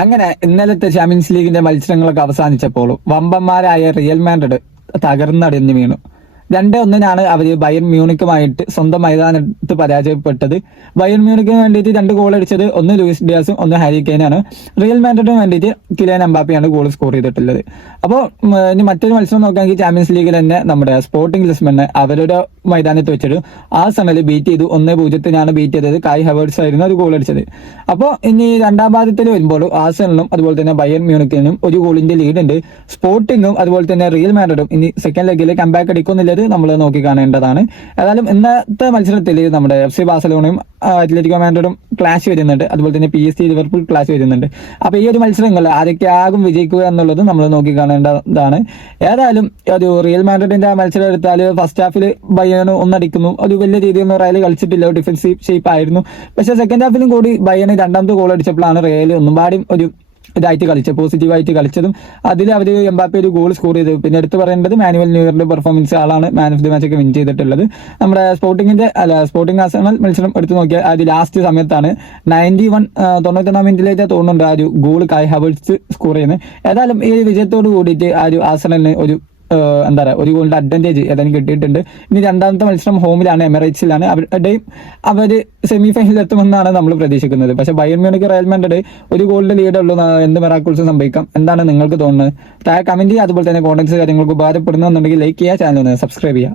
അങ്ങനെ ഇന്നലത്തെ ചാമ്പ്യൻസ് ലീഗിന്റെ മത്സരങ്ങളൊക്കെ അവസാനിച്ചപ്പോൾ വമ്പന്മാരായ റിയൽ മാഡ്രിഡ് തകർന്നടിഞ്ഞു വീണു. 2-1 അവർ ബയൺ മ്യൂണിക്കുമായിട്ട് സ്വന്തം മൈതാനത്ത് പരാജയപ്പെട്ടത്. ബയൺ മ്യൂണിക്കിന് വേണ്ടിയിട്ട് 2 ഗോൾ അടിച്ചത് ഒന്ന് ലൂയിസ് ഡിയാസും ഒന്ന് ഹാരി കെയ്നാണ്. റിയൽ മാഡ്രിഡിന് വേണ്ടിയിട്ട് കിലിയൻ എംബാപ്പയാണ് ഗോൾ സ്കോർ ചെയ്തിട്ടുള്ളത്. അപ്പോൾ ഇനി മറ്റൊരു മത്സരം നോക്കുകയാണെങ്കിൽ ചാമ്പ്യൻസ് ലീഗിൽ തന്നെ നമ്മുടെ സ്പോർട്ടിംഗ് ലിസ്ബണ് അവരുടെ മൈതാനത്ത് വെച്ചിട്ട് ആഴ്സണൽ ബീറ്റ് ചെയ്തു. 1-0 ബീറ്റ് ചെയ്തത്. കായ് ഹവേർട്സ് ആയിരുന്നു ഒരു ഗോൾ അടിച്ചത്. അപ്പോൾ ഇനി രണ്ടാം പാദത്തിൽ വരുമ്പോൾ ആഴ്സണലും അതുപോലെ തന്നെ ബയൺ മ്യൂണിക്കിനും ഒരു ഗോളിന്റെ ലീഡ് ഉണ്ട്. സ്പോർട്ടിങ്ങും അതുപോലെ തന്നെ റിയൽ മാഡ്രിഡും ഇനി സെക്കൻഡ് ലെഗിൽ കംബാക്ക് അടിക്കുന്നില്ല നമ്മൾ നോക്കി കാണേണ്ടതാണ്. ഏതായാലും ഇന്നത്തെ മത്സരത്തിൽ നമ്മുടെ FC ബാഴ്സലോണയും അത്ലറ്റിക്കോ മാഡ്രിഡും ക്ലാഷ് വരുന്നുണ്ട്. അതുപോലെ തന്നെ PSG ലിവർപൂൾ ക്ലാഷ് വരുന്നുണ്ട്. അപ്പൊ ഈ ഒരു മത്സരങ്ങൾ ആരൊക്കെ ആകും വിജയിക്കുക എന്നുള്ളത് നമ്മൾ നോക്കി കാണേണ്ടതാണ്. ഏതായാലും ഒരു റിയൽ മാഡ്രിഡിന്റെ മത്സരം എടുത്താൽ ഫസ്റ്റ് ഹാഫിൽ ബയൺ ഒന്നടിക്കുന്നു. ഒരു വലിയ രീതിയിൽ റയൽ കളിച്ചിട്ടില്ല, ഡിഫൻസീവ് ഷേപ്പ് ആയിരുന്നു. പക്ഷെ സെക്കൻഡ് ഹാഫിലും കൂടി ബയൺ രണ്ടാമത്തെ ഗോൾ അടിച്ചപ്പോഴാണ് റയൽ ഒന്നുപാടും ഒരു ഇതായിട്ട് കളിച്ചത്, പോസിറ്റീവായിട്ട് കളിച്ചതും. അതിൽ അവർ എംബാപ്പെ ഒരു ഗോൾ സ്കോർ ചെയ്തു. പിന്നെ എടുത്തു പറയേണ്ടത് മാനുവൽ ന്യൂയറിന്റെ പെർഫോമൻസ്, ആളാണ് മാൻ ഓഫ് ദി മാച്ച് ഒക്കെ വിൻ ചെയ്തിട്ടുള്ളത്. നമ്മുടെ സ്പോർട്ടിംഗ് ആഴ്സണൽ മത്സരം എടുത്തു നോക്കിയാൽ അത് ലാസ്റ്റ് സമയത്താണ് 91 മിനിറ്റിലേക്ക് തോന്നുന്നുണ്ട് ആ ഒരു ഗോൾ കായ് ഹവേർട്സ് സ്കോർ ചെയ്യുന്നത്. ഏതായാലും ഈ വിജയത്തോട് കൂടിയിട്ട് ആ ഒരു ആഴ്സണലിന് ഒരു ഒരു ഗോളിന്റെ അഡ്വാൻറ്റേജ് ഏതായാലും കിട്ടിയിട്ടുണ്ട്. ഇനി രണ്ടാമത്തെ മത്സരം ഹോമിലാണ്, എമിറേറ്റ്സിലാണ്. അവര് സെമി ഫൈനലിൽ എത്തുമെന്നാണ് നമ്മൾ പ്രതീക്ഷിക്കുന്നത്. പക്ഷെ ബയൺ മ്യൂണിക്ക് റയൽ മാഡ്രിഡ് ഒരു ഗോളിന്റെ ലീഡ് ഉള്ളൂ. എന്ത് മിറാക്കിൾസും സംഭവിക്കാം. എന്താണ് നിങ്ങൾക്ക് തോന്നുന്നത്? താഴെ കമന്റ് ചെയ്യുക. അതുപോലെ തന്നെ കോണ്ടന്റ്സ് കാര്യങ്ങൾക്ക് ഉപകാരപ്പെടുന്നുണ്ടെങ്കിൽ ലൈക്ക് ചെയ്യുക, ചാനൽ ഒന്ന് സബ്സ്ക്രൈബ് ചെയ്യുക.